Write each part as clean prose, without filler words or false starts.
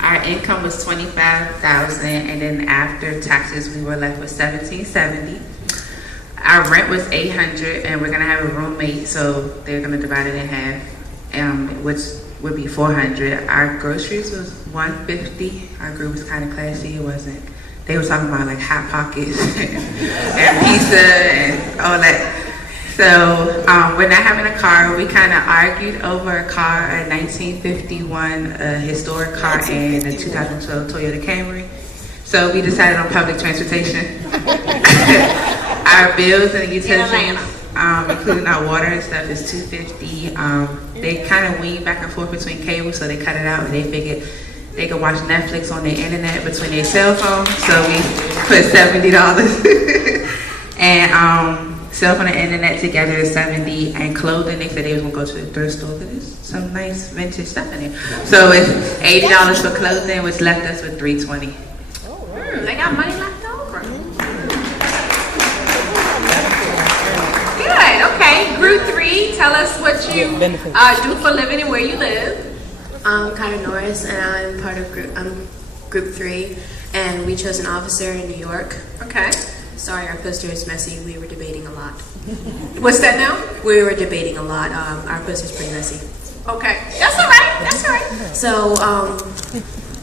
Our income was 25,000, and then after taxes, we were left with 1,770. Our rent was 800, and we're gonna have a roommate, so they're gonna divide it in half, which would be 400. Our groceries was 150. Our group was kind of classy. It wasn't. They were talking about like Hot Pockets and pizza and all that. So we're not having a car. We kind of argued over a car, a 1951 historic car, and a 2012 Toyota Camry. So we decided on public transportation. Our bills and utilities, including our water and stuff, is $250. They kind of wean back and forth between cable, so they cut it out, and they figured they could watch Netflix on their internet between their cell phones. So we put $70. And cell phone and internet together is $70, and clothing, they said they was gonna go to the thrift store because there's some nice vintage stuff in there. So it's $80 for clothing, which left us with $320. They got money left over. Good. Okay. Group 3. Tell us what you do for a living and where you live. I'm Kyra Norris, and I'm part of group 3, and we chose an officer in New York. Okay. Sorry, our poster is messy. We were debating a lot. What's that now? We were debating a lot. Our poster's pretty messy. Okay. That's all right. That's all right. So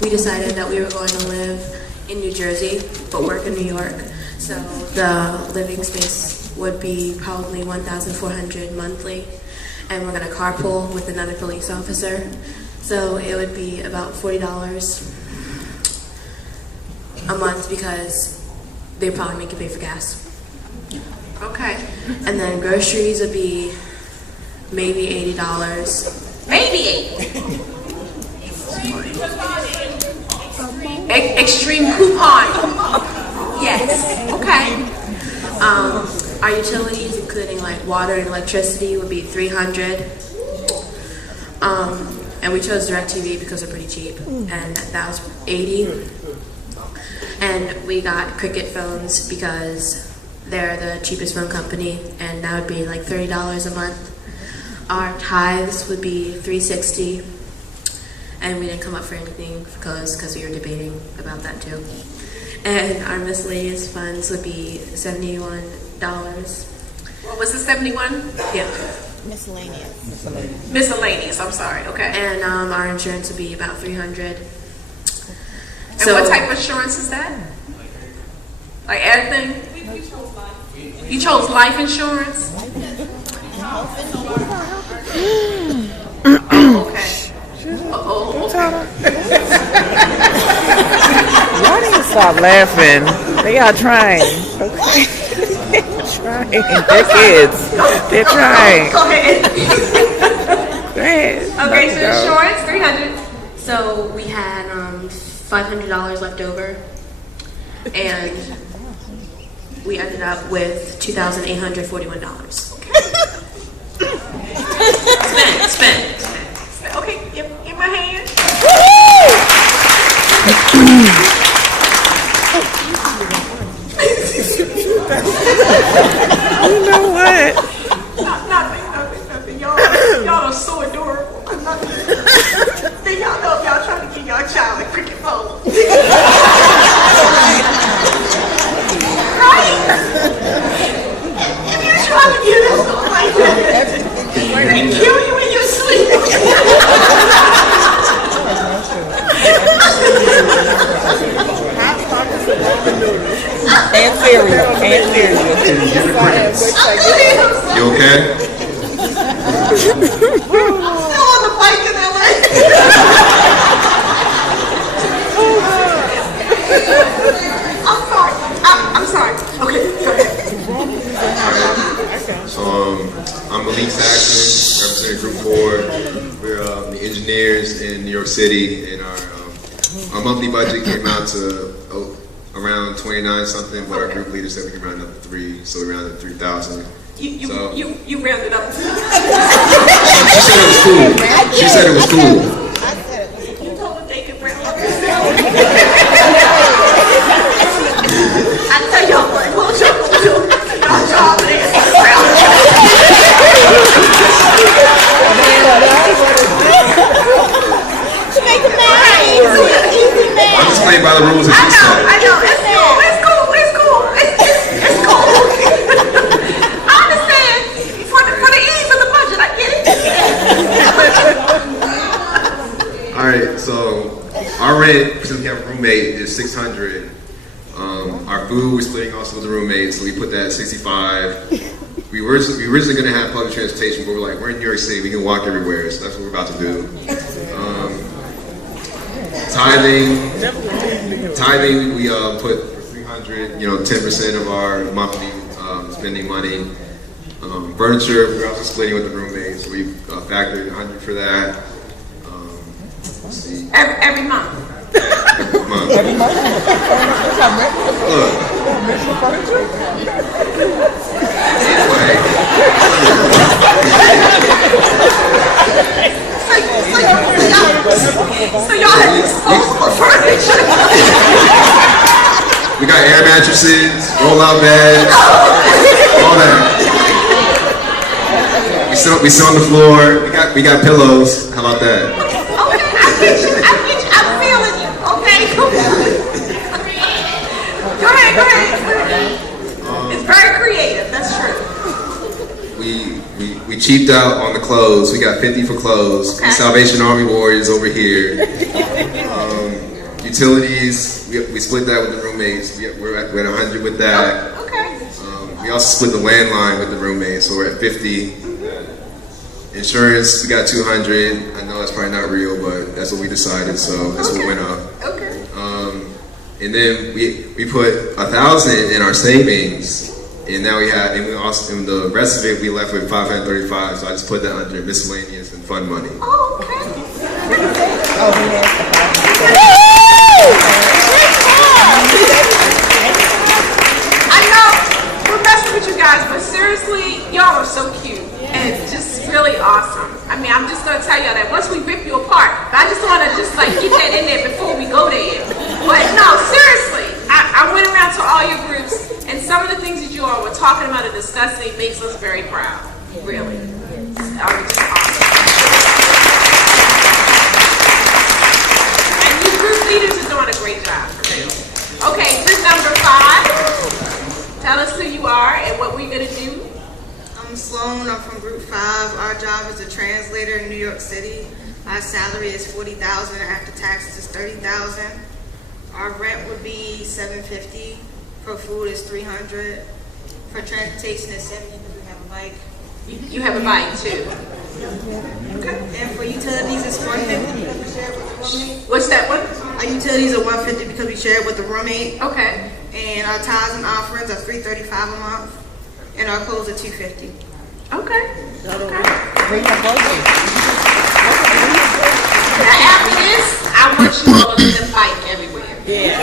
we decided that we were going to live in New Jersey, but work in New York. So the living space would be probably $1,400 monthly, and we're gonna carpool with another police officer. So it would be about $40 a month because they probably make you pay for gas. Okay. And then groceries would be maybe $80. Maybe 80. Extreme coupon. Yes. Okay. Our utilities, including like water and electricity, would be $300. And we chose DirecTV because they're pretty cheap, and that was $80. And we got Cricket phones because they're the cheapest phone company, and that would be like $30 a month. Our tithes would be $360, and we didn't come up for anything because we were debating about that too. And our miscellaneous funds would be $71. What was it, 71? Yeah. Miscellaneous, I'm sorry, okay. And our insurance would be about $300. And what type of insurance is that? Like everything? You chose life insurance? Oh, okay. Oh, okay. Y'all need to stop laughing. They are trying. Okay. They're trying. They're kids. They're trying. Go ahead. Go ahead. Okay, so insurance, $300. So we had $500 left over, and we ended up with $2,841. Spend. Okay, give my hand. You know what? Nothing. Y'all are so adorable. Then y'all know if y'all trying to give y'all child a cricket phone. Right? If you're trying to give this phone like that, they kill you in your sleep. And cereal. You okay? Still on the bike in LA. I'm sorry. Okay, go ahead. So I'm Malik Saxon, representing Group 4. We're the engineers in New York City, and our monthly budget came out to around 29 something, but our group leader said we can round up to 3, so we rounded 3,000. You rounded up. She said it was cool. You told them they could round up. I tell y'all what, we'll jump to y'all job there. Round up. Make it nice. playing by the rules that you set. I know. It's cool. It's cool. I understand. For the ease of the budget, I get it. All right, so our rent, since we have a roommate, is $600. Our food we're splitting also with the roommate, so we put that at $65. We were originally going to have public transportation, but we're like, we're in New York City, we can walk everywhere, so that's what we're about to do. Tithing, we put $300, 10% of our monthly spending money. Furniture, we're also splitting with the roommate, so we factored $100 for that. Let's see. Every month. Every month. So y'all have disposable furniture. We got air mattresses, roll-out beds, all that. We sit on the floor. We got pillows. How about that? Okay, I'm feeling you. Okay, cool. Go ahead. It's very creative. That's true. We cheaped out on the clothes. We got 50 for clothes. Okay. Salvation Army Warriors over here. Utilities, we split that with the roommates. We're at 100 with that. Okay. We also split the landline with the roommates, so we're at 50. Insurance, we got 200. I know that's probably not real, but that's what we decided, so that's what went up. Okay. And then we put 1,000 in our savings, and now we also, and the rest of it we left with 535. So I just put that under miscellaneous and fund money. Oh, okay. I know we're messing with you guys, but seriously, y'all are so cute and just really awesome. I mean, I'm just gonna tell y'all that once we rip you apart, but I just want to just like get that in there before we go there. But no, seriously, I went around to all your groups, and some of the things that you all were talking about and discussing makes us very proud. Really, just awesome. And you group leaders are doing a great job. Okay, group number 5. Tell us who you are and what we're gonna do. I'm Sloan. I'm from Group 5. Our job is a translator in New York City. Our salary is $40,000. After taxes is $30,000. Our rent would be $750. For food is $300. For transportation is $70 because we have a bike. You have a bike too. Okay. And for utilities it's $150 because we share it with the roommate. What's that one? Our utilities are $150 because we share it with the roommate. Okay. And our tithes and offerings are $335 a month. And our clothes are $250. Okay. Now after this, I want you all to let them bike everywhere. Yeah.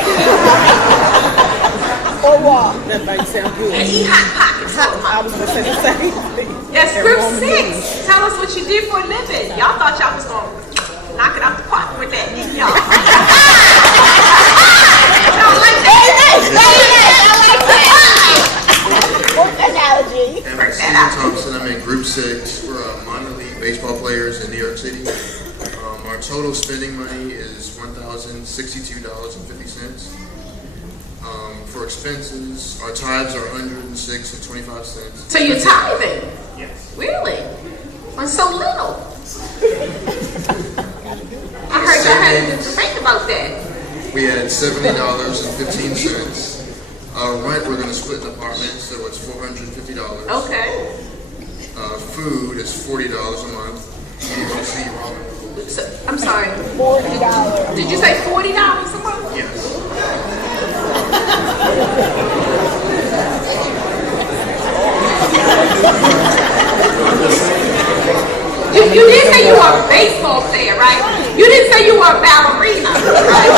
Or walk. That might sound good. And eat hot pockets. I was going to say the same thing. Yes, group 6. Tell us what you did for a living. Y'all thought y'all was going to knock it out the park with that, didn't y'all? Y'all like analogy. And I'm Stephen Thompson. I'm in Group 6. We're minor league baseball players in New York City. Our total spending money is $1,062.50. For expenses, our tithes are $106.25. So you're tithing? Yes. Really? On so little? I heard y'all had to think about that. We had $70.15. Rent, we're going to split an apartment, so it's $450. Okay. Food is $40 a month. EBC ramen. So, I'm sorry. $40. Did you say $40 a month? Yes. You did say you were a baseball player, right? You didn't say you were a ballerina, right?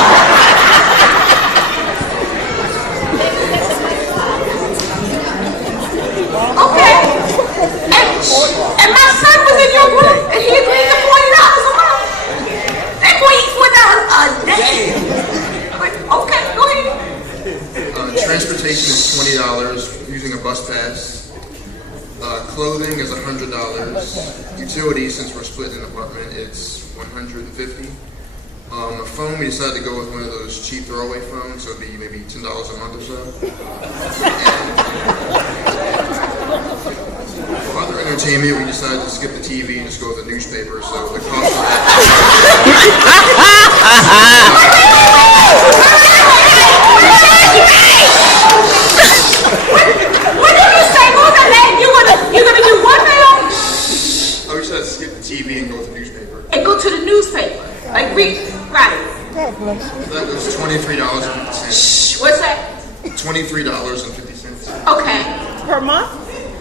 Okay. And my son was in your group, and he agreed to $40 a month. That boy eats $4 a day. Okay, go ahead. Transportation is $20 using a bus pass. Clothing is $100. Utilities, since we're splitting an apartment, it's $150. The phone, we decided to go with one of those cheap throwaway phones, so it'd be maybe $10 a month or so. For other entertainment, we decided to skip the TV and just go with the newspaper, so the cost of that. What did you say? What was that name? You're gonna do what now? Oh, we decided to skip the TV and go with the newspaper. And go to the newspaper. Like read, right. That was $23.50. What's that? $23.50. Okay. Per month?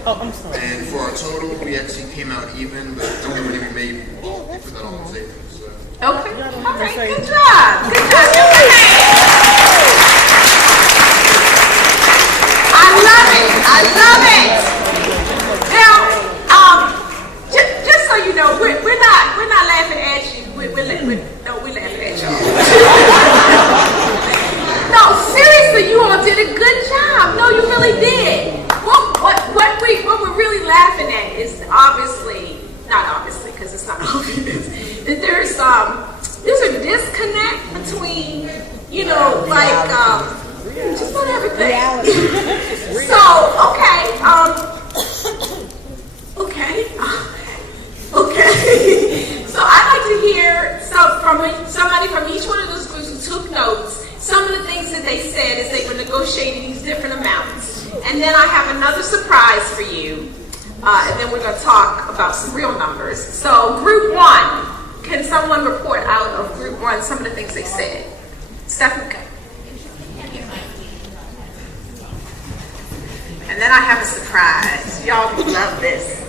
Oh, I'm sorry. And for our total, we actually came out even, but the money we made, we put that all in savings. So. Okay. All right. Good job. Good job. I love it. I love it. Now, just so you know, we're not laughing at you. We're laughing at y'all. No, seriously, you all did a good job. No, you really did. What we're really laughing at is not obviously, because it's not obvious, that there's a disconnect between, just about everything. So, okay. So I'd like to hear somebody from each one of those groups who took notes, some of the things that they said as they were negotiating these different amounts. And then I have another surprise for you. And then we're going to talk about some real numbers. So group one, can someone report out of group one some of the things they said? Stephanie. And then I have a surprise. Y'all will love this.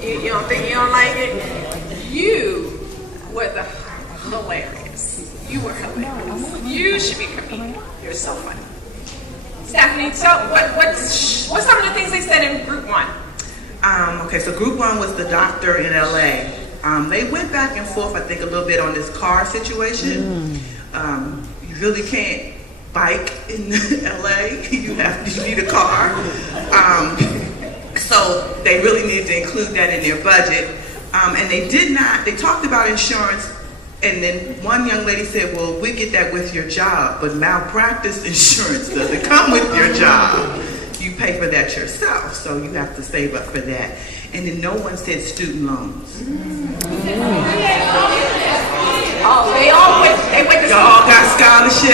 You don't think you don't like it? You were hilarious. You were hilarious. You should be a comedian. You're so funny. Stephanie, so what's some of the things they said in group one? Okay, so group one was the doctor in LA. They went back and forth, I think, a little bit on this car situation. You really can't bike in LA. You need a car. So they really needed to include that in their budget. And they talked about insurance, and then one young lady said, well, we get that with your job, but malpractice insurance doesn't come with your job. You pay for that yourself, so you have to save up for that. And then no one said student loans. Oh, they went to Y'all all got scholarships.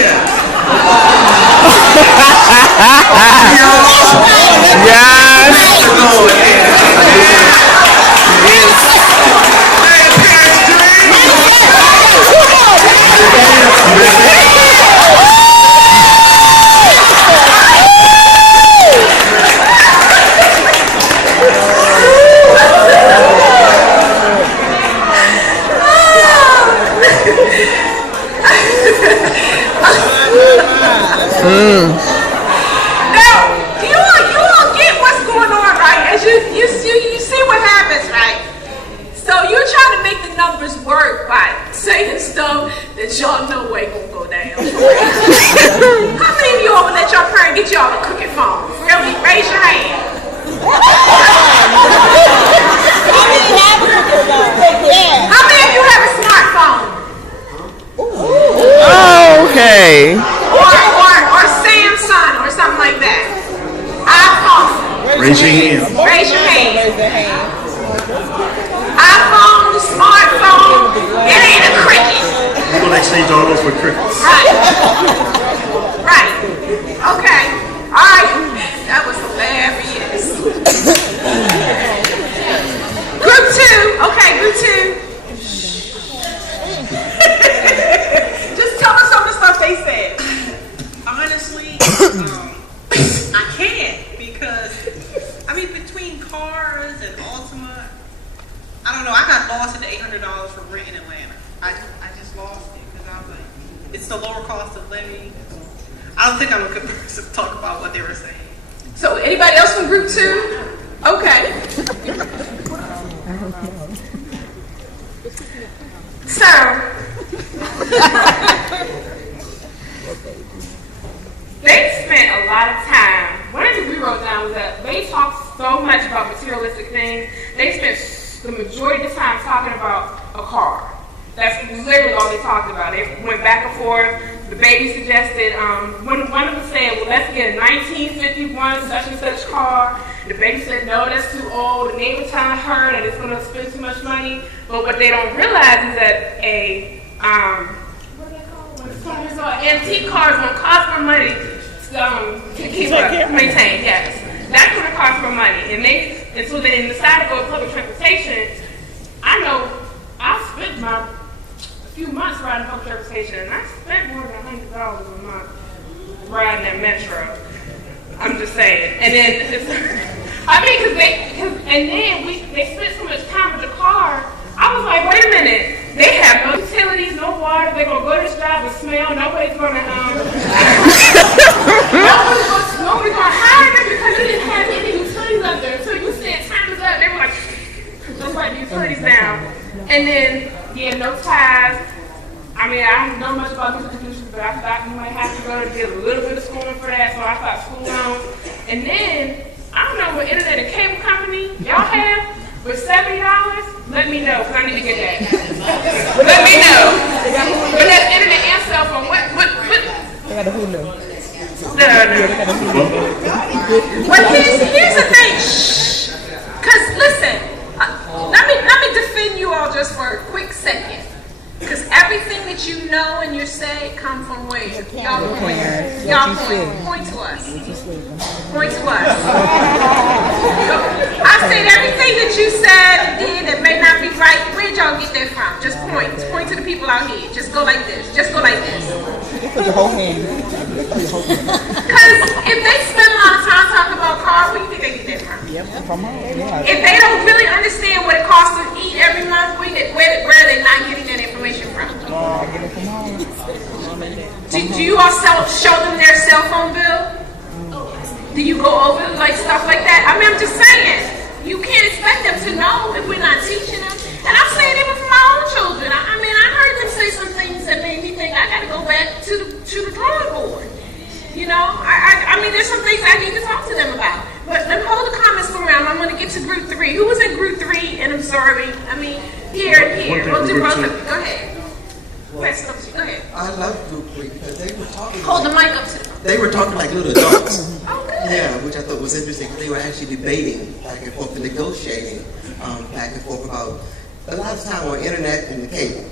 Yes. Now, you all get what's going on, right? As you see what happens, right? So you're trying to make the numbers work by saying stuff that y'all know ain't gonna go down. How many of you all would let your parent get y'all a cooking phone? Really? Raise your hand. How many of you have a smartphone? Okay. Or Samsung or something like that. iPhone. Raise your hand. Raise your hand. iPhone, smartphone, it ain't a cricket. We're going to exchange all those for crickets. Right. Right. Okay. All right. That was hilarious. Group two. Okay, group two. Just tell us some of the stuff they said. Honestly, I can't, because between cars and Ultima, I don't know. I got lost in the $800 for rent in Atlanta. I just lost it because I was like, it's the lower cost of living. I don't think I'm a good person to talk about what they were saying. So anybody else from group two? Okay. So they spent a lot of time. One of the things we wrote down was that they talked so much about materialistic things. They spent the majority of the time talking about a car. That's literally all they talked about. They went back and forth. The baby suggested, one of them said, well, let's get a 1951 such and such car. The baby said, no, that's too old. The neighbor telling her that it's going to spend too much money. But what they don't realize is that antique cars will cost more money to keep up, maintain, yes. That's going to cost more money. And so they decided to go with public transportation. I know I spent a few months riding public transportation, and I spent more than $100 a month riding that metro. I'm just saying. And then, they spent so much time with the car. I was like, wait a minute. They have no utilities, no water. They're gonna go to this job and smell. Nobody's gonna nobody's gonna hire them because they didn't have any utilities up there. So you said time is up. They were like, just write the utilities down. And then, no ties. I mean, I don't know much about music producers, but I thought you might have to go to get a little bit of schooling for that, so I thought school loans. And then, I don't know what internet and cable company y'all have, but $70, let me know, because I need to get that. Let me know. But that's internet and cell phone. What? They got a Hulu. No. But here's the thing. Because, listen, let me defend you all just for a quick second. Because everything that you know and you say come from where? Y'all point. Point to us. Point to us. I said everything that you said and did that may not be right. Where'd y'all get that from? Just point. Point to the people out here. Just go like this. Just go like this. Put your whole hand. Because if they spend a lot of time talking about cars, where do you think they get that from? From home. Yeah. If they don't really understand what it costs to eat every month, where are they not getting that information from? Get it from home. Do you all show them their cell phone bill? Do you go over like stuff like that? I mean, I'm just saying, you can't expect them to know if we're not teaching them. And I'm saying even for my own children. I mean, I heard them say some things that made me think I got to go back to the drawing board. You know, I mean, there's some things I need to talk to them about. But let me hold the comments for around. I'm going to get to group 3. Who was in group 3 and observing? I mean, here and here. We'll do both of them. Go ahead. Go ahead. I love group 3 because they were talking. Hold the mic up to them. They were talking like little adults. Oh, good. Yeah, which I thought was interesting. They were actually debating back and forth and negotiating back and forth about a lot of time on internet and the cable.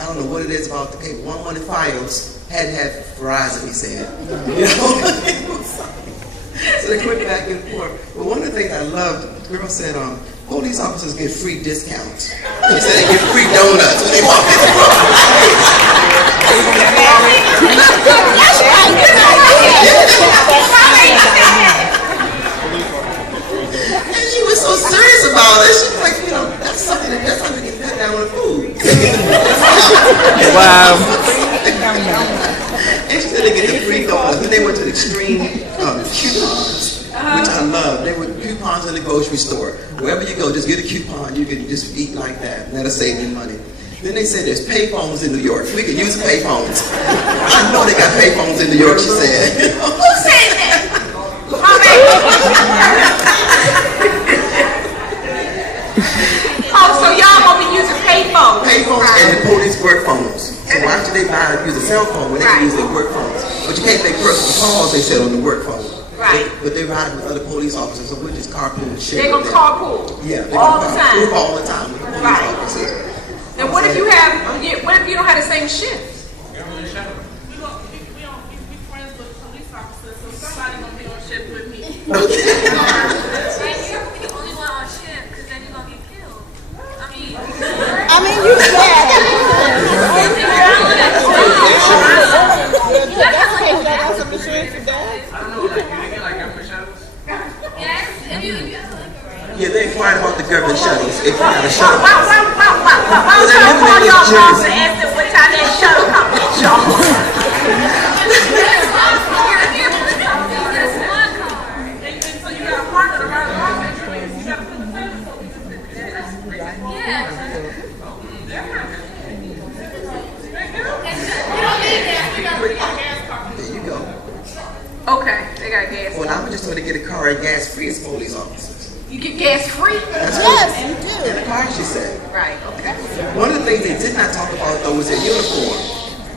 I don't know what it is about the cable. One wanted Fios, hadn't had Verizon, he said. You know? So they went back and forth. But one of the things I loved, the girl said, police officers get free discounts. She said they get free donuts when they walk in the room. And she was so serious about it. She was like, that's how we can cut down on food. Wow. And she said they get the free donuts. Then they went to the extreme coupons, which I love. They were coupons in the grocery store. Wherever you go, just get a coupon. You can just eat like that. And that'll save you money. Then they said there's payphones in New York. We can use payphones. I know they got payphones in New York, she said. Who said that? Oh, so y'all gonna be using payphones? Payphones and the police work phones. So why should they use a cell phone when they can use their work phones? But you can't make personal calls, they said, on the work phone. Right. But they ride with other police officers, so we're just carpool and shit. They're gonna carpool. Yeah. All the time. All the time with the police officers. And what if you don't have the same shift? We friends with police officers, so somebody gonna be on shift with me. You're the only one on shift, because then you're gonna get killed. I mean, you said. Yeah, they inquired about the government shuttles. If you got a shuttle. Why was y'all call y'all boss and ask them what time that shuttle company y'all? So you got a partner to ride along with you, you gotta put the telephone. There you go. Okay, they got gas. Well, I was just going to get a car and gas free as police officers. You get gas free? Yes, you do. In the car, she said. Right, okay. One of the things they did not talk about, though, was their uniform.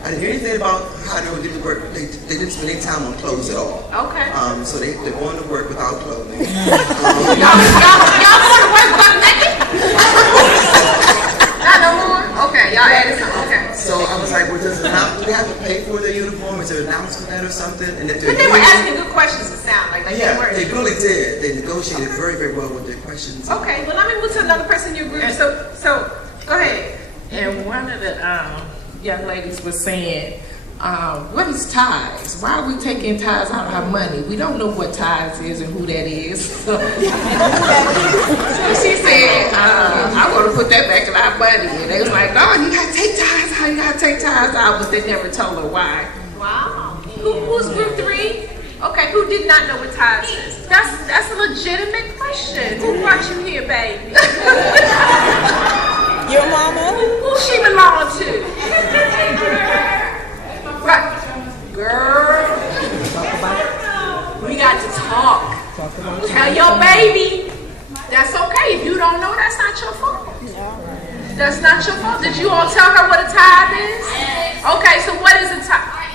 I didn't hear anything about how they were getting to work. They didn't spend any time on clothes at all. Okay. So they're going to work without clothing. Y'all going to work without naked? Not no more? Okay, y'all added something. Okay. So I was like, well, do they have to pay for their uniform? Is there an announcement that or something? And if But they were asking good questions to sound like yeah, they were. they really did. They negotiated very, very well with their questions. Okay, well, let me move to another person in your group. So go ahead. And one of the young ladies was saying, what is tithes? Why are we taking tithes out of our money? We don't know what tithes is and who that is. So she said, I want to put that back in our money. And they was like, no, you got to take tithes out, you got to take tithes out. But they never told her why. Wow. Who's group 3? Okay, who did not know what tithes is? That's a legitimate question. Who brought you here, baby? Your mama? Who she belong to? Right. Girl. We got to talk. Tell your baby. That's okay. If you don't know, that's not your fault. That's not your fault. Did you all tell her what a tithe is? Okay, so what is a tithe?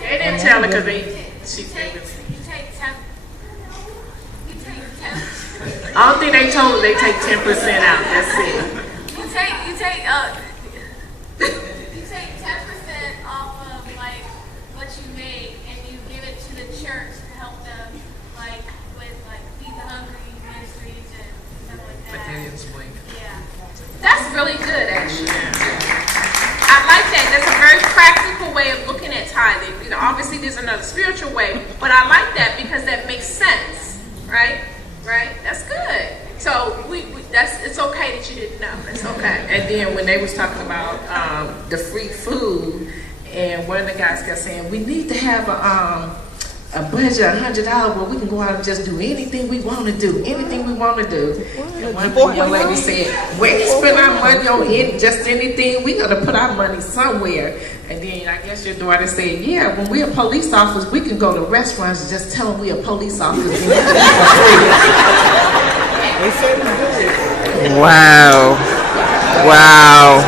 They didn't tell her because she take 10%. I don't think they told her they take 10% out. That's it. You take 10% off of like what you make, and you give it to the church to help them, like with like feed the hungry ministries and stuff like that. Yeah. That's really good, actually. I like that. That's a very practical way of looking at tithing. You know, obviously there's another spiritual way, but I like that because that makes sense, right? Right? That's good. So it's okay that you didn't know. It's okay. And then when they was talking about the free food, and one of the guys kept saying, we need to have a budget of $100 where we can go out and just do anything we want to do. Anything we want to do. And one young lady said, we ain't spend our money on just anything. We got to put our money somewhere. And then I guess your daughter said, yeah, when we're police officers, we can go to restaurants and just tell them we're a police officer. Wow. Wow.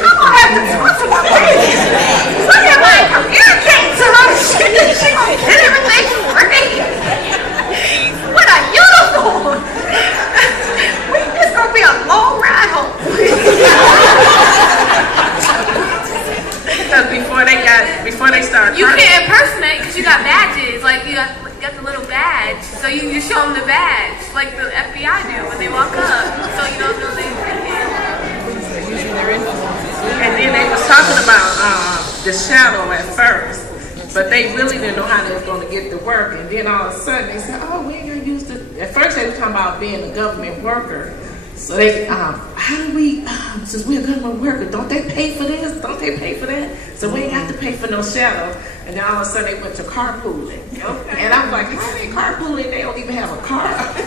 I'm gonna have to talk to my baby. Look at my communicating to her. She gonna get everything free. What a uniform. It's gonna be a long ride home. Because before they started, You can't impersonate because you got badges. Like you got the little badge, so you show them the badge, like the FBI do when they walk up. So you don't know they. and then they was talking about the shadow at first, but they really didn't know how they was going to get to work. And then all of a sudden they said, "Oh, we ain't gonna use the." At first they was talking about being a government worker. So they, how do we, since we're a government worker, don't they pay for this? Don't they pay for that? So we ain't got to pay for no shadow. And then all of a sudden they went to carpooling. Okay. And I'm like, how are they carpooling? They don't even have a car. Okay,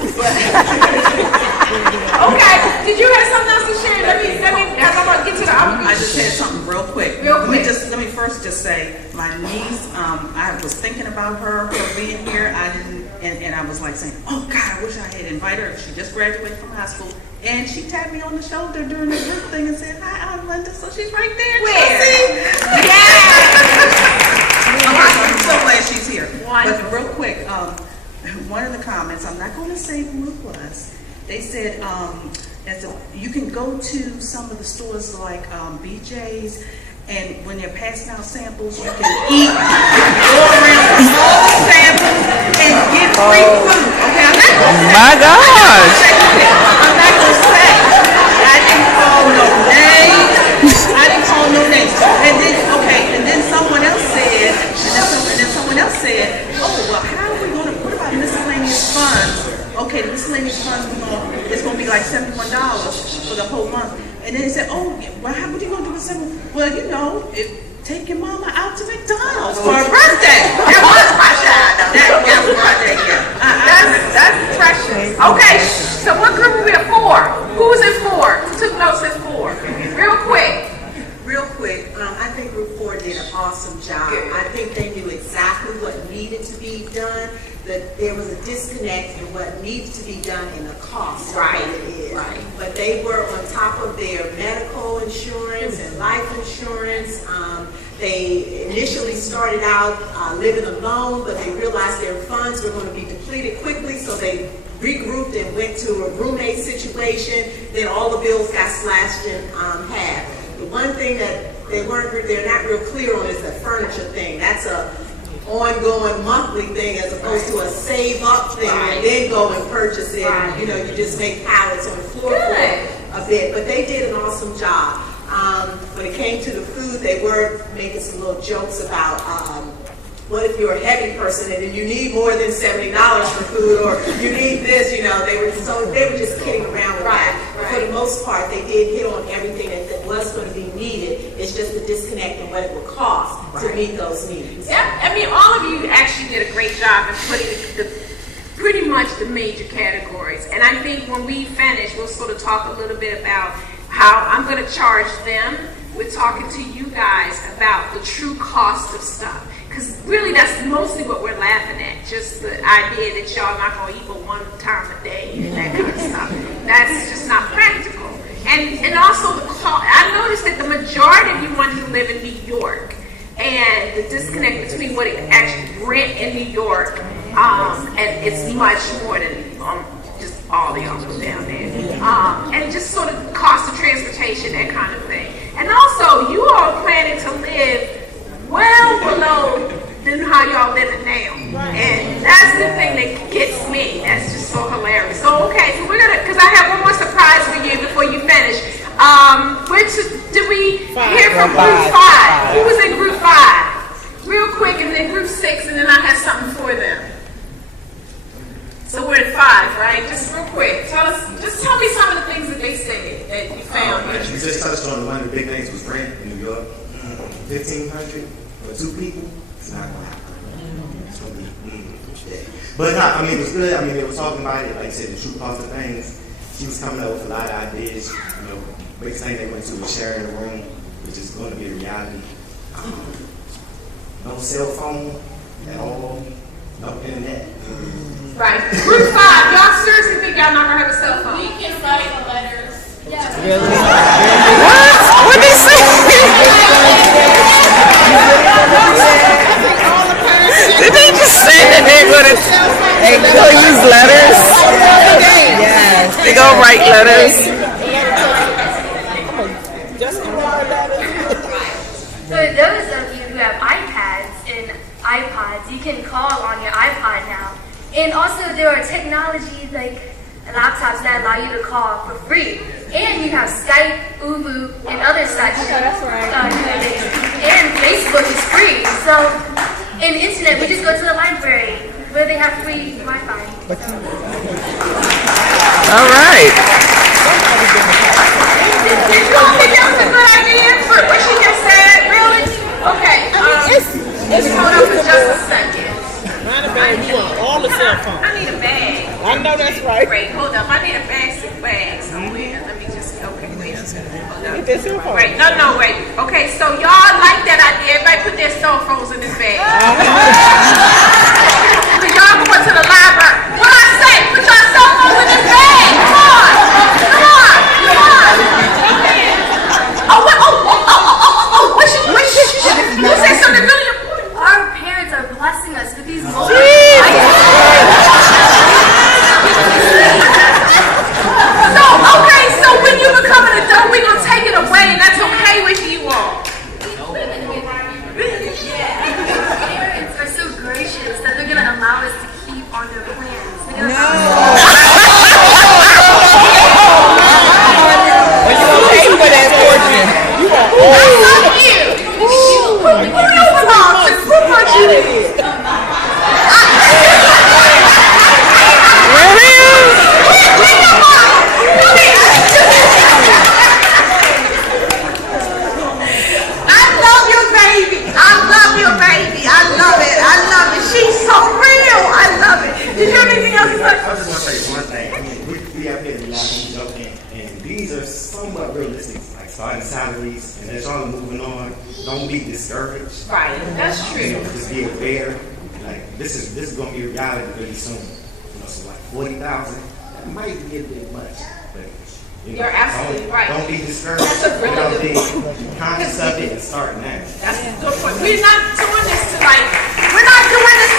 did you have something else to share? Let me, as I'm gonna get to the. I just had something real quick. Real quick. Let me first just say, my niece, I was thinking about her being here. I didn't, and I was like saying, oh God, I wish I had invited her. She just graduated from high school. And she tapped me on the shoulder during the group thing and said, hi, I'm Linda. So she's right there. Where? I'm so glad she's here. But real quick, one of the comments, I'm not going to say who it was. They said you can go to some of the stores like BJ's, and when they're passing out samples, you can eat, go around with all the samples and get free food. Okay, I'm not going to say. My gosh. I'm not going to say. I didn't call no names. And then someone else said, oh, well, how are we going to, what about miscellaneous funds? Okay, the miscellaneous funds, it's going to be like $71 for the whole month. And then they said, oh, well, what are you going to do with $71? Well, you know, take your mama out to McDonald's for her birthday. That was my child. That was my day, yeah. That's precious. Okay, so what group are we at 4? Who's in 4? Who took notes at 4? Real quick. I think Group 4 did an awesome job. I think they knew exactly what needed to be done. that there was a disconnect in what needs to be done and the cost of Right, what it is. right. But they were on top of their medical insurance and life insurance. They initially started out living alone, but they realized their funds were going to be depleted quickly, so they regrouped and went to a roommate situation. Then all the bills got slashed in half. The one thing that they're not real clear on is the furniture thing. That's a ongoing monthly thing as opposed to a save up thing and then go and purchase it. And, you know, you just make pallets on the floor for a bit. But they did an awesome job. When it came to the food, they were making some little jokes about what if you're a heavy person and then you need more than $70 for food, or you need this, you know. They were just kidding around with that. But for the most part, they did hit on everything that was going to be needed. It's just the disconnect in what it would cost to meet those needs. Yeah, I mean, all of you actually did a great job in putting pretty much the major categories. And I think when we finish, we'll sort of talk a little bit about how I'm going to charge them. We're talking to you guys about the true cost of stuff. Because really, that's mostly what we're laughing at. Just the idea that y'all not going to eat but one time a day and that kind of stuff. That's just not practical. And also the cost. I noticed that the majority of you wanted to live in New York. And the disconnect between what it actually rent in New York, and it's much more than just all the y'all go down there. And just sort of cost of transportation, that kind of thing. And also, you all are planning to live well below than how y'all living now. And that's the thing that gets me. That's just so hilarious. So, okay, so we're gonna, because I have one more surprise for you before you finish. Did we hear from group 5? Who was in group 5? Real quick, and then group 6, and then I have something for them. So we're at 5, right? Just real quick. Tell me some of the things that they said that you found. You just touched on one of the big things was rent in New York. $1,500 for 2 people. It's not gonna happen. It's gonna be But no, I mean, it was good. I mean, they were talking about it, like I said, the true cost of things. She was coming up with a lot of ideas. You know, biggest thing they went to was sharing a room, which is going to be a reality. No cell phone at all. No internet. Right. Group 5, y'all seriously think y'all not gonna have a cell phone? We can write the letters. Yeah. Really? What? What they say? Did they just say that they're gonna use letters? Yes. They gonna write letters. For those of you who have iPads and iPods, you can call on your iPod now. And also there are technologies like laptops that allow you to call for free. And you have Skype, Ubu, and other such. That's right. And Facebook is free. So, in the internet, we just go to the library where they have free Wi-Fi. All right. Did you all think that was a good idea? What she just said? Really? Okay. Let's hold up for just a second. You want all the cell phones. I need a bag. I know that's right. Great, hold up. I need a bag somewhere. Let me just, okay, wait. Hold up. Get that cell phone. Wait, no, wait. Okay, so y'all like that idea. Everybody put their cell phones in this bag. So y'all going to the library. What I say? Put your cell phones in this bag. Come on. You said something really important. Our parents are blessing us with these mobile So, okay, so when you become an adult, we're going to take it away, and that's okay with you all. Parents are so gracious that they're going to allow us to keep on their plans. They're gonna pay for that portion. You want all I love you. Who do you belong to? Who brought you in? She's so real. I love it. Did you have anything else to say? I just want to say one thing. I mean, we out there laughing, joking, and these are somewhat realistic, like starting salaries, and as y'all are moving on, don't be discouraged. Right, that's true. You know, just be aware. like this is gonna be reality really soon. You know, so like 40,000, that might be a bit much, but You're absolutely right. Don't be discouraged. That's a really good Be point. conscious of it and start now. That's a good point. We're not doing this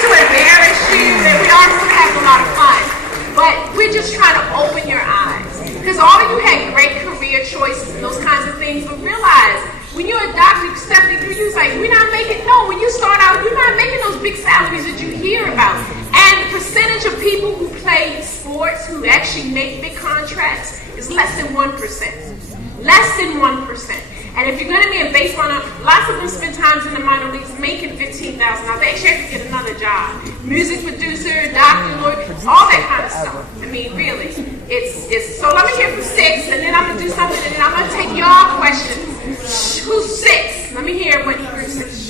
to embarrass you, and we are going to have a lot of fun. But we're just trying to open your eyes. Because all of you had great career choices and those kinds of things, but realize when you're a doctor stepping through, you're like, we're not making, no, when you start out, you're not making those big salaries that you hear about. And the percentage of people who play sports who actually make big contracts is less than 1%. Less than 1%. And if you're going to be a baseball, lots of them spend times in the minor leagues making $15,000. They actually have to get another job. Music producer, doctor, lawyer, all that kind of stuff. I mean, really. It's so let me hear from 6, and then I'm going to do something, and then I'm going to take y'all questions. Who's 6? Let me hear what group 6.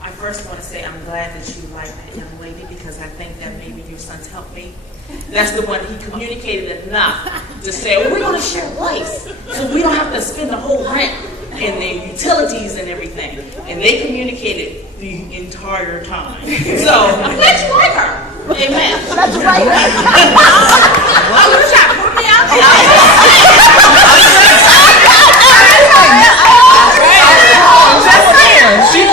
I first want to say I'm glad that you like that young lady because I think that maybe your son's helped me. That's the one he communicated enough to say, well, we're going to share lights, so we don't have to spend the whole rent and the utilities and everything. And they communicated the entire time. So I'm glad you like her. Amen. That's right. Oh, you trying to put me out there? Just saying.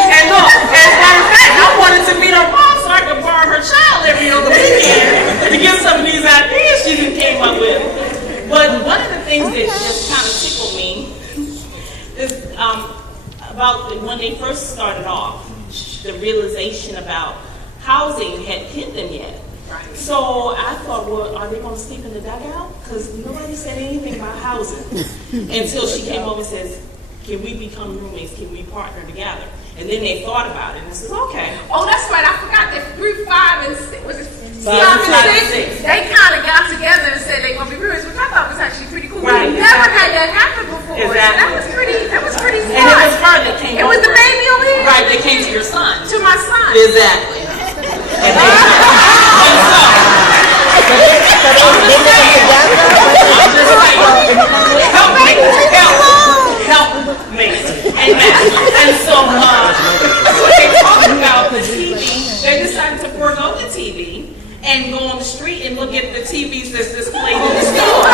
And look, as a matter of fact, I wanted to meet her mom so I could borrow her child every other weekend to get some of these ideas she just came up with. But one of the things that just kind of tickled me is about when they first started off, the realization about housing hadn't hit them yet. So I thought, well, are they going to sleep in the dugout? Because nobody said anything about housing until she came over and says, can we become roommates? Can we partner together? And then they thought about it and said, okay. Oh, that's right. I forgot that group 5 and 6, was it 5 and 6? They kind of got together and said they're going to be roommates, which I thought was actually pretty cool. Right, We never had that happen before. Exactly. So that was pretty smart. And it was her that came It was the baby over here? Right, they came to your son. To my son. Exactly. And they, help me. Amen. And so when they talked about the TV, they decided to forego the TV and go on the street and look at the TVs that's displayed in the store.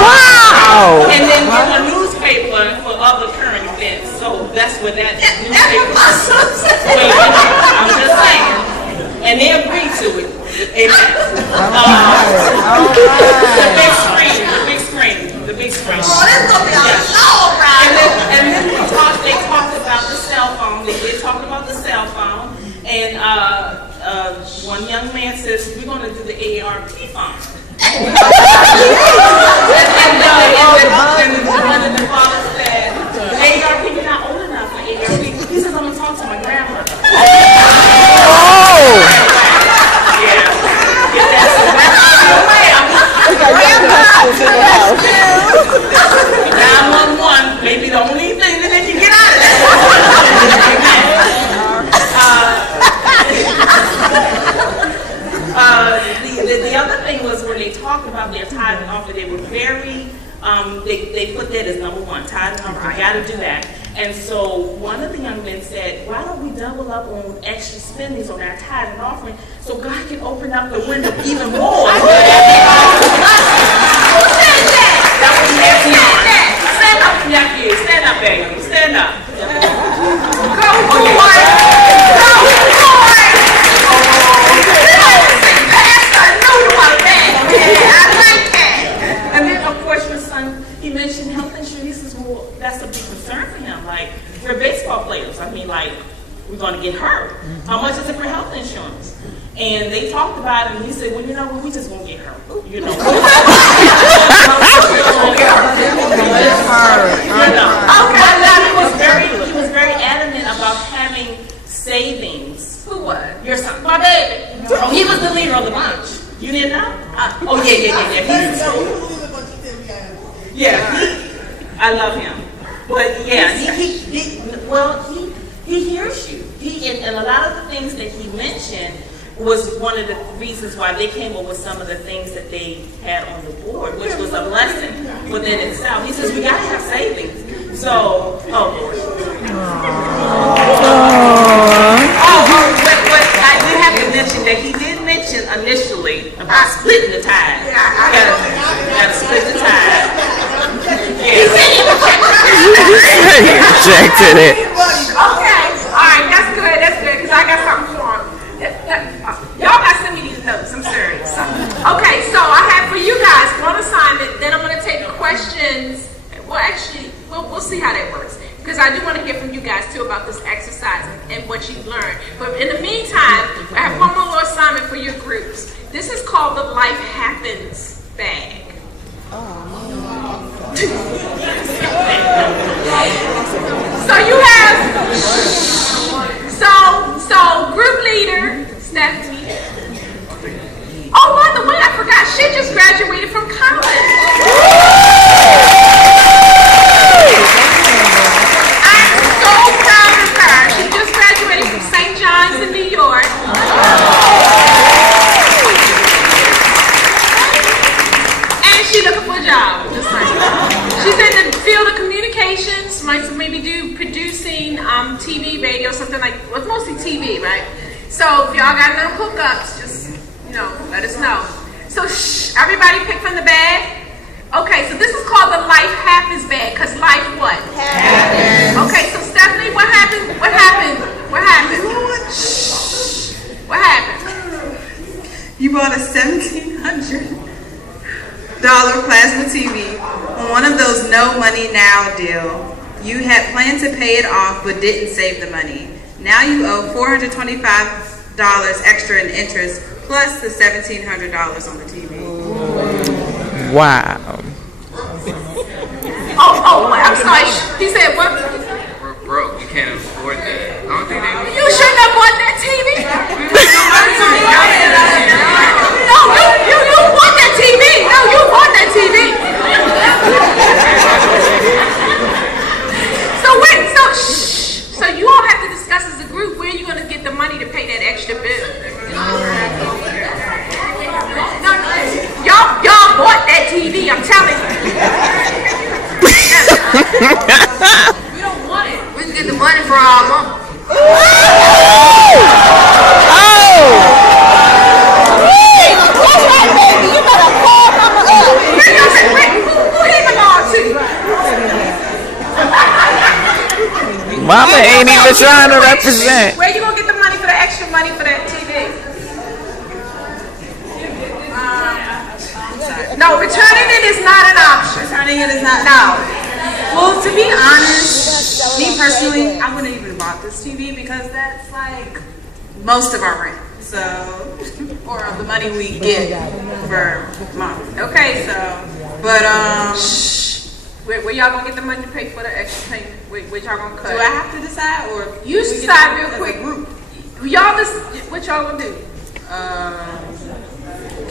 Wow! And then get a newspaper for other current events. So that's where that newspaper is. I'm just saying. And they agreed to it. Amen. The big screen. Oh, that's gonna be all right. And then they talked about the cell phone. They did talk about the cell phone. And one young man says, we're going to do the AARP phone. and the father said, the AARP, you're not old enough for AARP. He says, I'm going to talk to my grandmother. $911 may be the only thing that they can get out of that. The other thing was when they talked about their tithing offer, they were very, they put that as number 1, tithing offer. I got to do that. And so one of the young men said, why don't we double up on extra spendings on our tithe and offering so God can open up the window even more? Who said that? That was nephew. Stand up, nephew. Stand up, baby. Stand up. Go boy. Go boy. Pastor knew about that. I like that. And then, of course, your son, he mentioned health insurance. He says, well, that's a big concern for him. Like, we're baseball players. I mean, like, we're going to get hurt. How much is it for health insurance? And they talked about it, and he said, well, you know what, we just won't get hurt. You know. He was very adamant about having savings. Who was? Your son, my baby. Oh, he was the leader of the bunch. You didn't know? Oh, yeah. I love him. But yeah, he hears you. And a lot of the things that he mentioned was one of the reasons why they came up with some of the things that they had on the board, which was a blessing within itself. He says, we got to have savings. So, oh, Lord. about splitting the tithe. Yeah, I gotta split the tithe. He said he rejected it. Okay, all right, that's good, because I got something for him. Y'all got to send me these notes, I'm serious. Okay, so I have for you guys one assignment, then I'm going to take questions. Well, actually, we'll see how that works. Because I do want to hear from you guys too about this exercise and what you've learned. But in the meantime, I have one more little assignment for your groups. This is called the Life Happens bag. So you have, so group leader, Stephanie. Oh, by the way, I forgot, she just graduated from college. I'm so proud of her. She just graduated from St. John's in New York. And she's looking for a job, just saying. She's in the field of communications, might maybe do producing TV, radio, something like, well, it's mostly TV, right? So if y'all got no hookups, just, let us know. So everybody pick from the bag. Okay, so this is called the Life Happens bag, because life what? Happens. Okay, so Stephanie, what happened? What happened? What happened? What happened? You bought a $1,700 plasma TV on one of those no money now deal. You had planned to pay it off but didn't save the money. Now you owe $425 extra in interest plus the $1,700 on the TV. Wow. Oh, I'm sorry. He said what? We're broke. We can't afford that. I don't think they would. You shouldn't have bought that TV. No, you bought that TV. No, you bought that TV. So you all have to discuss as a group where you're going to get the money to pay that extra bill. No, y'all bought that TV, I'm telling you. We don't want it. We can get the money for our mom. That's right, baby. You better call mama up. Who he belong to? Mama ain't even trying to represent. Where you gonna get the money for the extra money for that TV? No, returning it is not an option. Returning it is not. No. Well, to be honest, me personally, I wouldn't even bought this TV because that's like most of our rent. So, or of the money we get per month. Okay, so, but where y'all gonna get the money to pay for the extra payment? Where y'all gonna cut? Do I have to decide, or you decide real quick? Y'all just, what y'all gonna do?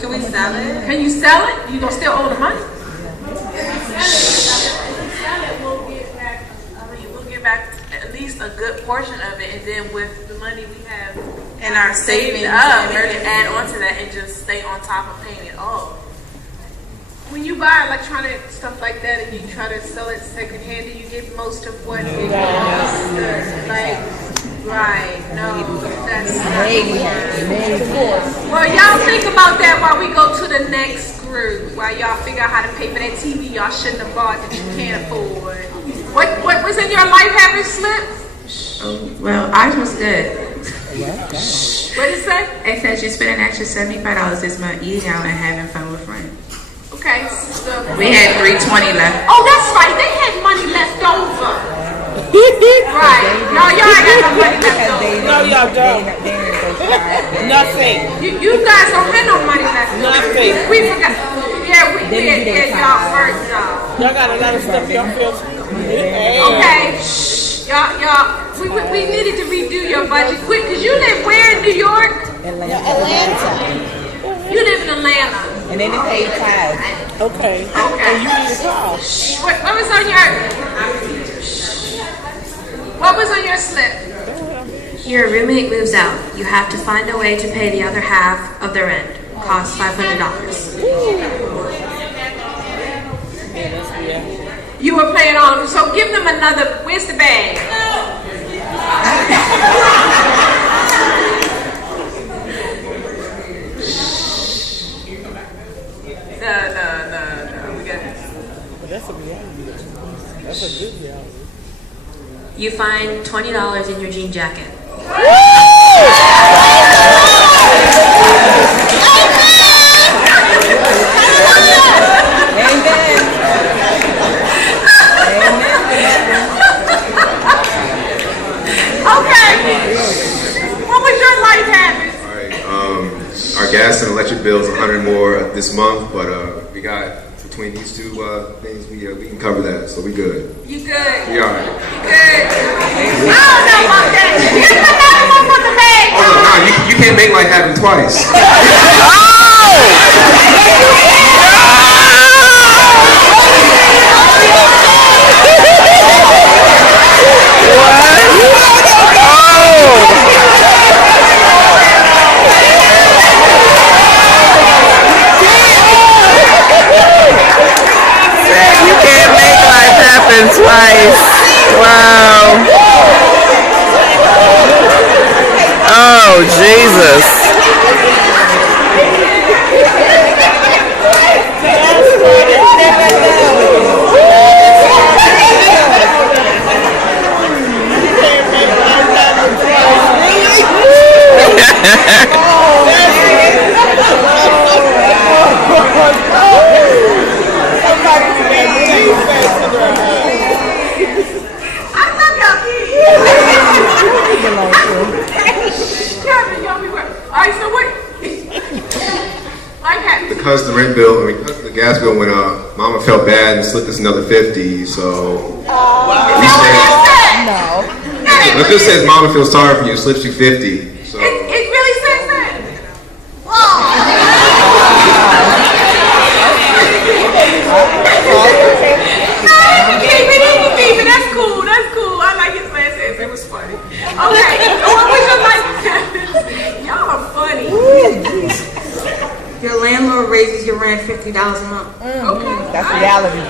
Can we sell it? Can you sell it? You gonna still owe the money? We'll get back at least a good portion of it, and then with the money we have and our savings up, we can add on to that and just stay on top of paying it off. When you buy electronic stuff like that and you try to sell it secondhand, do you get most of what it costs? Like, right, no, that's not Well, y'all think about that while we go to the next group, while y'all figure out how to pay for that TV y'all shouldn't have bought that you can't afford. What was in your life having slip? Well, ours was good. What did it say? It says you spend an extra $75 this month eating out and having fun with friends. Okay, so we had $320 left. Oh, that's right. They had money left over. Right. No, y'all ain't got no money left over. No, y'all don't. Nothing. You guys don't have no money left over. Nothing. We forgot. Yeah, we had y'all first, y'all. Y'all got a lot of stuff y'all feel. Okay. Y'all, we needed to redo your budget quick, because you live where in New York? Atlanta. You live in Atlanta. And then they pay tithes. Okay. Okay. And you need a call. What was on your slip? Your roommate moves out. You have to find a way to pay the other half of the rent. Costs $500. You were playing all of them, so give them another. Where's the bag? That's a reality. That's a good reality. You find $20 in your jean jacket. What was your life habit? Our gas and electric bills $100 more this month, but we got between these two things, we can cover that, so we good. You good? We all right. You good? I don't know about that. Here's another one for the bag. Oh, no, you can't make life happen twice. You can't make life happen twice. Wow. Oh, Jesus. Because the rent bill, because the gas bill went up, Mama felt bad and slipped us another 50. So we said, no. It just says Mama feels sorry for you, slips you 50. So It really says that. Keep it. That's cool. That's cool. I like his last answer. It was funny. Okay. What was your life habit? Y'all are funny. Your landlord raises your rent $50 a month. Okay. That's reality.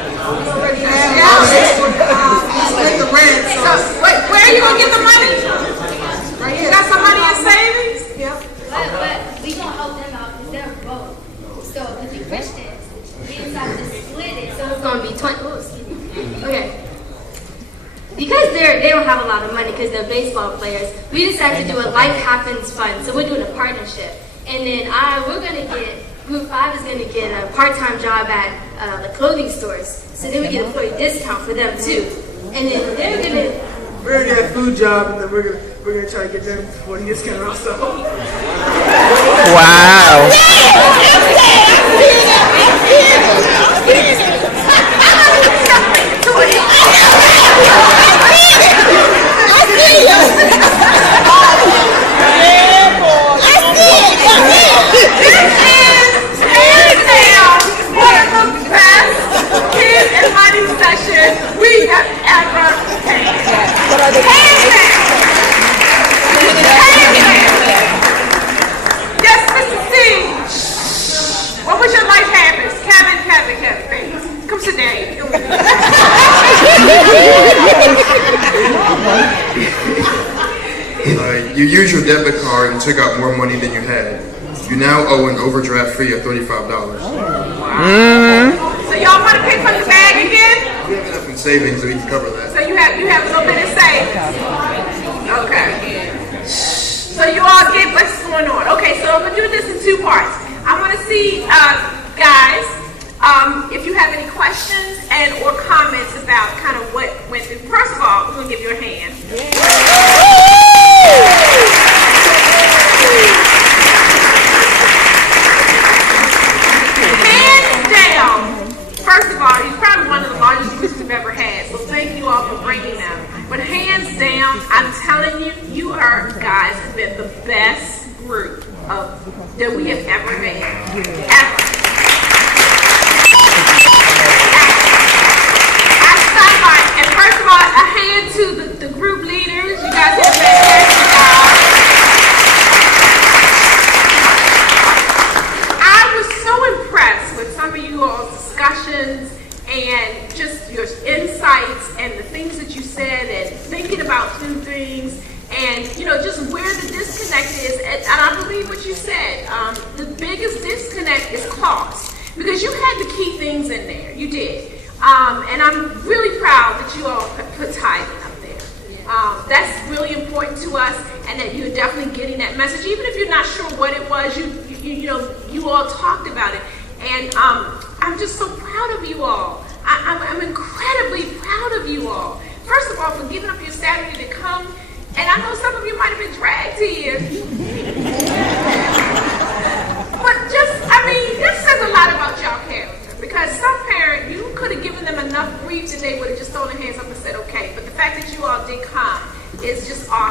Split the rent. So, wait, where are you going to get the money? Right here. You got some money in savings? Yep. But we gonna help them out because they're broke. So because the Christians, we decided to split it. So it's gonna be 20. Oh, excuse me. Okay. Because they don't have a lot of money because they're baseball players, we decided to do a Life Happens Fund. So we're doing a partnership. And then Group 5 is gonna get a part-time job at the clothing stores. So then we get employee discount for them too. And then we're gonna get a food job, and then we're gonna try to get them for discount also. Wow. We have ever had. Yes, Mr. C. What was your life habits? Kevin, baby. Come sit down. You used your debit card and took out more money than you had. You now owe an overdraft fee of $35. So y'all want to pick from the bag again? We have enough in savings so we can cover that. So you have a little bit of savings. Okay. So you all get what's going on. Okay, so I'm gonna do this in two parts. I want to see, guys, if you have any questions and or comments about kind of what went through. First of all, we're gonna give you a hand. Hands down. First of all, he's probably one of the largest groups we've ever had, so thank you all for bringing them. But hands down, I'm telling you, you are guys have been the best group that we have ever had. Ever. I stopped by, and first of all, a hand to the group leaders. You guys did a fantastic job. I was so impressed with some of you all's discussions and just your insights and the things that you said and thinking about new things and, just where the disconnect is. And I believe what you said. The biggest disconnect is cost because you had the key things in there. You did. And I'm really proud that you all put tithing up there. That's really important to us, and that you're definitely getting that message. Even if you're not sure what it was, you all talked about it. And I'm just so proud of you all. I'm incredibly proud of you all. First of all, for giving up your Saturday to come, and I know some of you might have been dragged here. But this says a lot about y'all character, because some parent, you could have given them enough grief that they would have just thrown their hands up and said, okay. But the fact that you all did come is just awesome.